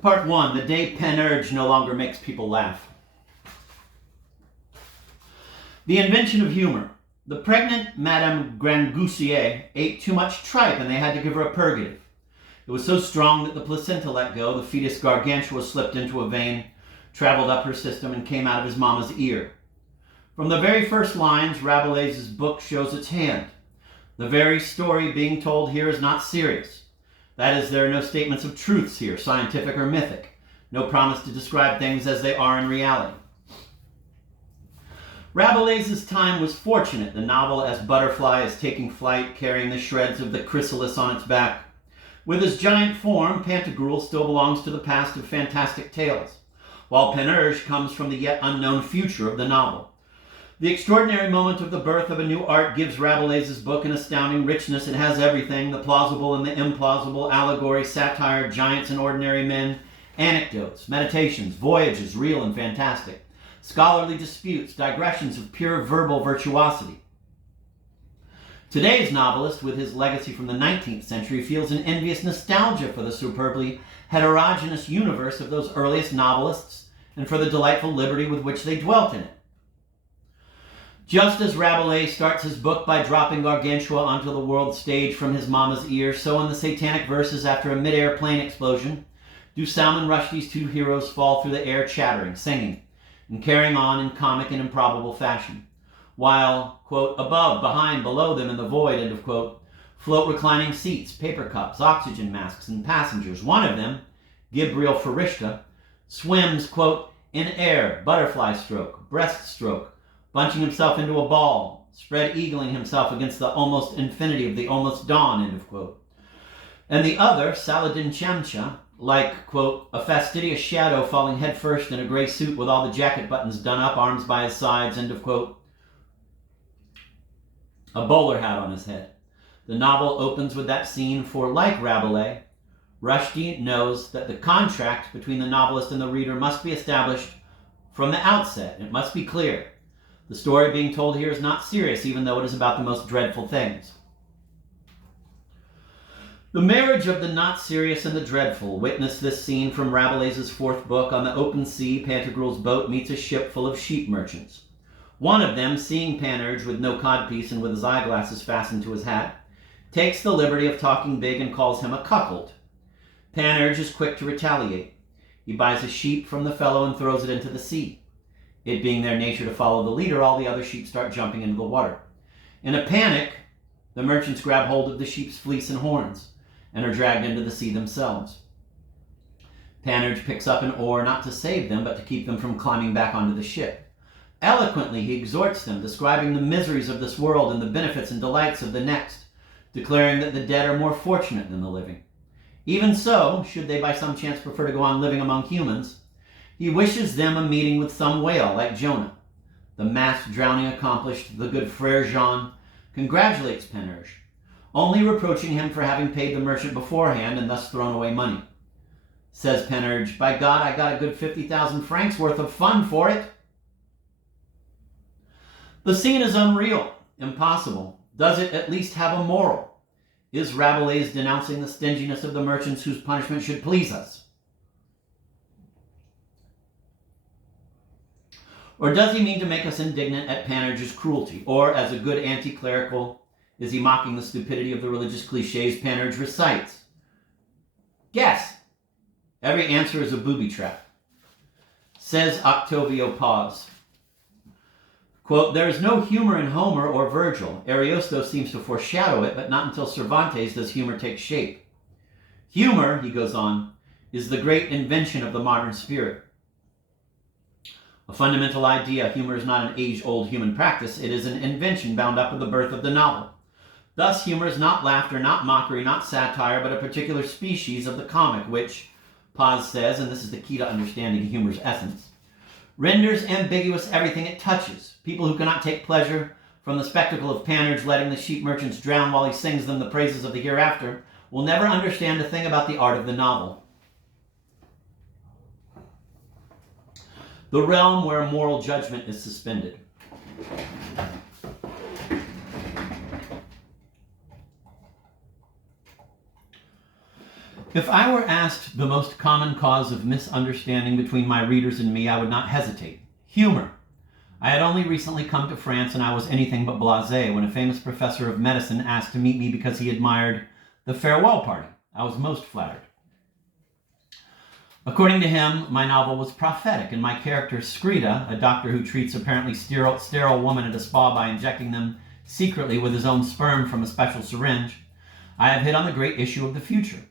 Part 1, The Day Panurge No Longer Makes People Laugh. The invention of humor. The pregnant Madame Grangousier ate too much tripe and they had to give her a purgative. It was so strong that the placenta let go, the fetus gargantua slipped into a vein, traveled up her system, and came out of his mama's ear. From the very first lines, Rabelais's book shows its hand. The very story being told here is not serious. That is, there are no statements of truths here, scientific or mythic. No promise to describe things as they are in reality. Rabelais's time was fortunate. The novel as Butterfly is taking flight, carrying the shreds of the chrysalis on its back. With his giant form, Pantagruel still belongs to the past of fantastic tales, while Panurge comes from the yet unknown future of the novel. The extraordinary moment of the birth of a new art gives Rabelais's book an astounding richness. It has everything, the plausible and the implausible, allegory, satire, giants and ordinary men, anecdotes, meditations, voyages, real and fantastic, scholarly disputes, digressions of pure verbal virtuosity. Today's novelist, with his legacy from the 19th century, feels an envious nostalgia for the superbly heterogeneous universe of those earliest novelists and for the delightful liberty with which they dwelt in it. Just as Rabelais starts his book by dropping Gargantua onto the world stage from his mama's ear, so in the satanic verses after a mid-air plane explosion, do Salman Rushdie's two heroes fall through the air chattering, singing, and carrying on in comic and improbable fashion, while, quote, above, behind, below them in the void, end of quote, float reclining seats, paper cups, oxygen masks, and passengers. One of them, Gibriel Farishta, swims, quote, in air, butterfly stroke, breaststroke, bunching himself into a ball, spread eagling himself against the almost infinity of the almost dawn, end of quote. And the other, Saladin Chamcha, like, quote, a fastidious shadow falling headfirst in a gray suit with all the jacket buttons done up, arms by his sides, end of quote, a bowler hat on his head. The novel opens with that scene, for like Rabelais, Rushdie knows that the contract between the novelist and the reader must be established from the outset. It must be clear. The story being told here is not serious, even though it is about the most dreadful things. The marriage of the not serious and the dreadful. Witness this scene from Rabelais's fourth book. On the open sea, Pantagruel's boat meets a ship full of sheep merchants. One of them, seeing Panurge with no codpiece and with his eyeglasses fastened to his hat, takes the liberty of talking big and calls him a cuckold. Panurge is quick to retaliate. He buys a sheep from the fellow and throws it into the sea. It being their nature to follow the leader, all the other sheep start jumping into the water. In a panic, the merchants grab hold of the sheep's fleece and horns and are dragged into the sea themselves. Panurge picks up an oar not to save them, but to keep them from climbing back onto the ship. Eloquently, he exhorts them, describing the miseries of this world and the benefits and delights of the next, declaring that the dead are more fortunate than the living. Even so, should they by some chance prefer to go on living among humans, he wishes them a meeting with some whale like Jonah. The mass drowning accomplished, the good Frere Jean congratulates Panurge, only reproaching him for having paid the merchant beforehand and thus thrown away money. Says Panurge, by God, I got a good 50,000 francs worth of fun for it. The scene is unreal, impossible. Does it at least have a moral? Is Rabelais denouncing the stinginess of the merchants whose punishment should please us? Or does he mean to make us indignant at Panurge's cruelty? Or, as a good anti-clerical, is he mocking the stupidity of the religious cliches Panurge recites? Guess. Every answer is a booby trap. Says Octavio Paz, quote, there is no humor in Homer or Virgil. Ariosto seems to foreshadow it, but not until Cervantes does humor take shape. Humor, he goes on, is the great invention of the modern spirit. A fundamental idea, humor is not an age-old human practice. It is an invention bound up with the birth of the novel. Thus, humor is not laughter, not mockery, not satire, but a particular species of the comic, which, Paz says, and this is the key to understanding humor's essence, renders ambiguous everything it touches. People who cannot take pleasure from the spectacle of Panurge letting the sheep merchants drown while he sings them the praises of the hereafter will never understand a thing about the art of the novel. The realm where moral judgment is suspended. If I were asked the most common cause of misunderstanding between my readers and me, I would not hesitate. Humor. I had only recently come to France, and I was anything but blasé when a famous professor of medicine asked to meet me because he admired The Farewell Party. I was most flattered. According to him, my novel was prophetic, and my character, Scrida, a doctor who treats apparently sterile women at a spa by injecting them secretly with his own sperm from a special syringe, I have hit on the great issue of the future.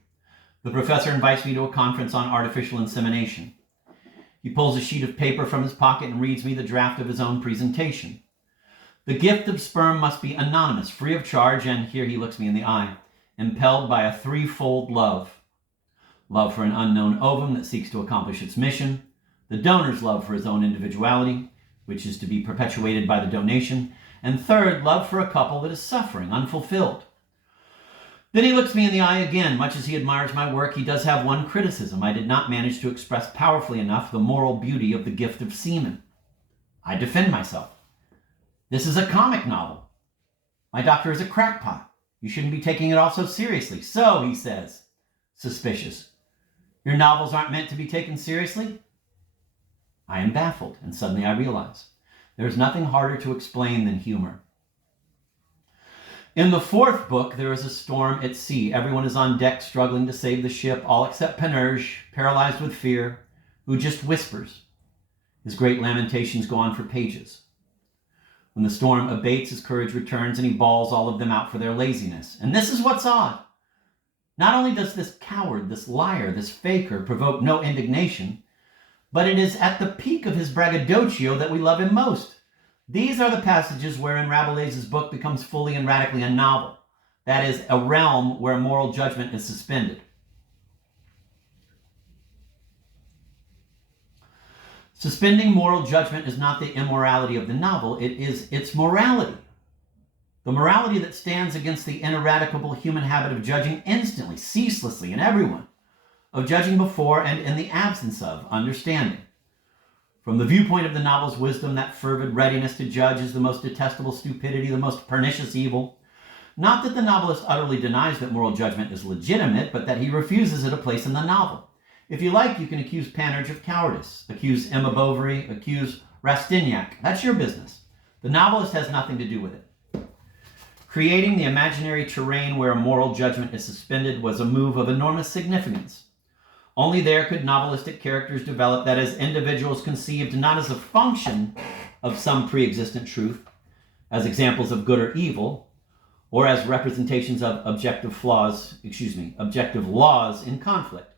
The professor invites me to a conference on artificial insemination. He pulls a sheet of paper from his pocket and reads me the draft of his own presentation. The gift of sperm must be anonymous, free of charge, and here he looks me in the eye, impelled by a threefold love. Love for an unknown ovum that seeks to accomplish its mission, the donor's love for his own individuality, which is to be perpetuated by the donation, and third, love for a couple that is suffering, unfulfilled. Then he looks me in the eye again. Much as he admires my work, he does have one criticism. I did not manage to express powerfully enough the moral beauty of the gift of semen. I defend myself. This is a comic novel. My doctor is a crackpot. You shouldn't be taking it all so seriously. So, he says, suspicious. Your novels aren't meant to be taken seriously? I am baffled, and suddenly I realize there is nothing harder to explain than humor. In the fourth book, there is a storm at sea. Everyone is on deck struggling to save the ship, all except Panurge, paralyzed with fear, who just whispers. His great lamentations go on for pages. When the storm abates, his courage returns, and he bawls all of them out for their laziness. And this is what's odd. Not only does this coward, this liar, this faker provoke no indignation, but it is at the peak of his braggadocio that we love him most. These are the passages wherein Rabelais's book becomes fully and radically a novel. That is, a realm where moral judgment is suspended. Suspending moral judgment is not the immorality of the novel, it is its morality. The morality that stands against the ineradicable human habit of judging instantly, ceaselessly, in everyone, of judging before and in the absence of understanding. From the viewpoint of the novel's wisdom, that fervid readiness to judge is the most detestable stupidity, the most pernicious evil. Not that the novelist utterly denies that moral judgment is legitimate, but that he refuses it a place in the novel. If you like, you can accuse Panurge of cowardice, accuse Emma Bovary, accuse Rastignac. That's your business. The novelist has nothing to do with it. Creating the imaginary terrain where moral judgment is suspended was a move of enormous significance. Only there could novelistic characters develop that as individuals conceived not as a function of some pre-existent truth, as examples of good or evil, or as representations of objective laws in conflict,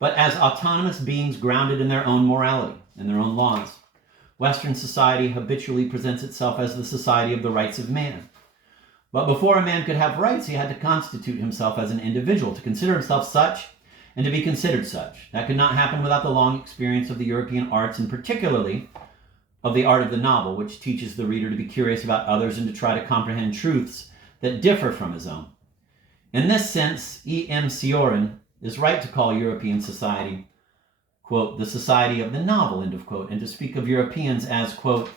but as autonomous beings grounded in their own morality and their own laws. Western society habitually presents itself as the society of the rights of man. But before a man could have rights, he had to constitute himself as an individual, to consider himself such, and to be considered such. That could not happen without the long experience of the European arts, and particularly of the art of the novel, which teaches the reader to be curious about others and to try to comprehend truths that differ from his own. In this sense, E.M. Sioran is right to call European society, quote, the society of the novel, end of quote, and to speak of Europeans as, quote,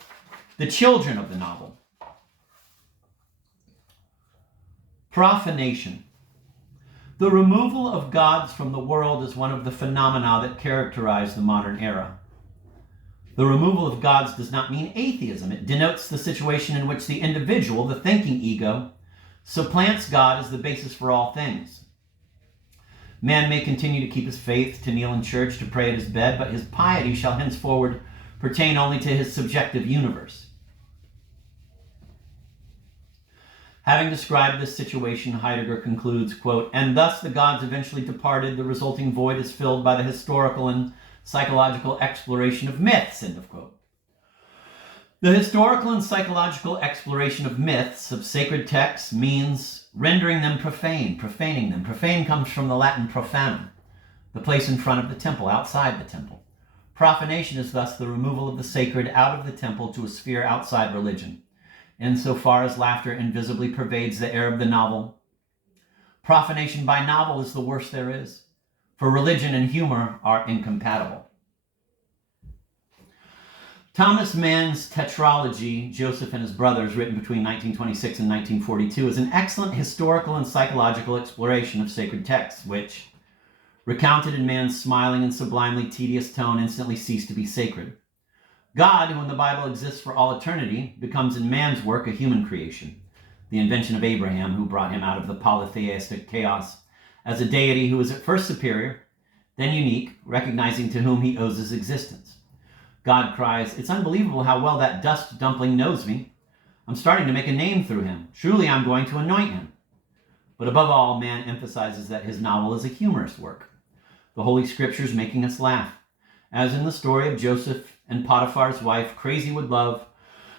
the children of the novel. Profanation. The removal of gods from the world is one of the phenomena that characterize the modern era. The removal of gods does not mean atheism. It denotes the situation in which the individual, the thinking ego, supplants God as the basis for all things. Man may continue to keep his faith, to kneel in church, to pray at his bed, but his piety shall henceforward pertain only to his subjective universe. Having described this situation, Heidegger concludes, quote, and thus the gods eventually departed, the resulting void is filled by the historical and psychological exploration of myths, end of quote. The historical and psychological exploration of myths, of sacred texts, means rendering them profane, profaning them. Profane comes from the Latin profanum, the place in front of the temple, outside the temple. Profanation is thus the removal of the sacred out of the temple to a sphere outside religion. Insofar as laughter invisibly pervades the air of the novel, profanation by novel is the worst there is, for religion and humor are incompatible. Thomas Mann's tetralogy, Joseph and His Brothers, written between 1926 and 1942, is an excellent historical and psychological exploration of sacred texts, which, recounted in man's smiling and sublimely tedious tone, instantly cease to be sacred. God, who in the Bible exists for all eternity, becomes in man's work a human creation, the invention of Abraham, who brought him out of the polytheistic chaos, as a deity who is at first superior, then unique, recognizing to whom he owes his existence. God cries, "It's unbelievable how well that dust dumpling knows me. I'm starting to make a name through him. Truly, I'm going to anoint him." But above all, man emphasizes that his novel is a humorous work, the Holy Scriptures making us laugh. As in the story of Joseph and Potiphar's wife, crazy with love,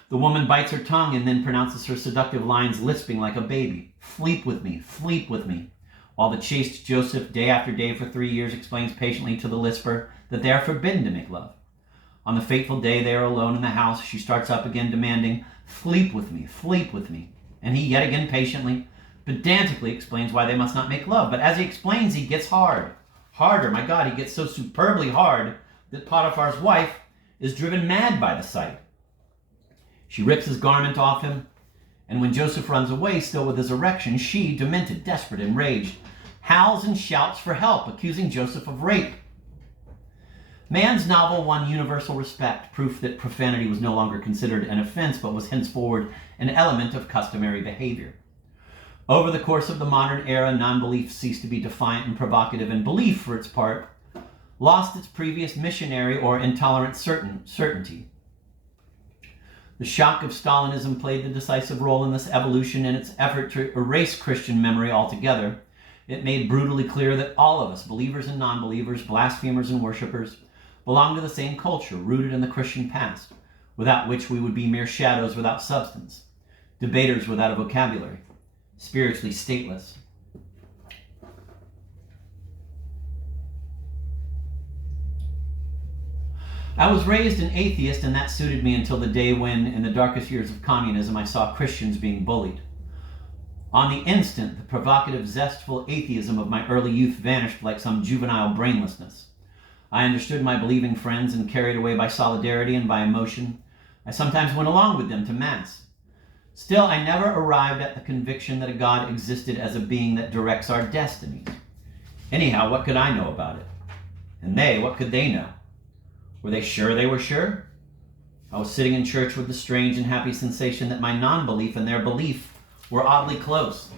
the woman bites her tongue and then pronounces her seductive lines lisping like a baby. "Sleep with me, sleep with me." While the chaste Joseph, day after day for 3 years, explains patiently to the lisper that they are forbidden to make love. On the fateful day they are alone in the house, she starts up again demanding, "Sleep with me, sleep with me." And he yet again patiently, pedantically explains why they must not make love. But as he explains, he gets harder. My God, he gets so superbly hard that Potiphar's wife is driven mad by the sight. She rips his garment off him, and when Joseph runs away, still with his erection, she, demented, desperate, enraged, howls and shouts for help, accusing Joseph of rape. Man's novel won universal respect, proof that profanity was no longer considered an offense, but was henceforward an element of customary behavior. Over the course of the modern era, non-belief ceased to be defiant and provocative, and belief, for its part, lost its previous missionary or intolerant certainty. The shock of Stalinism played the decisive role in this evolution. In its effort to erase Christian memory altogether, it made brutally clear that all of us, believers and non-believers, blasphemers and worshippers, belong to the same culture, rooted in the Christian past, without which we would be mere shadows without substance, debaters without a vocabulary, spiritually stateless. I was raised an atheist, and that suited me until the day when, in the darkest years of communism, I saw Christians being bullied. On the instant, the provocative, zestful atheism of my early youth vanished like some juvenile brainlessness. I understood my believing friends, and carried away by solidarity and by emotion, I sometimes went along with them to Mass. Still, I never arrived at the conviction that a God existed as a being that directs our destinies. Anyhow, what could I know about it? And they, what could they know? Were they sure they were sure? I was sitting in church with the strange and happy sensation that my non-belief and their belief were oddly close.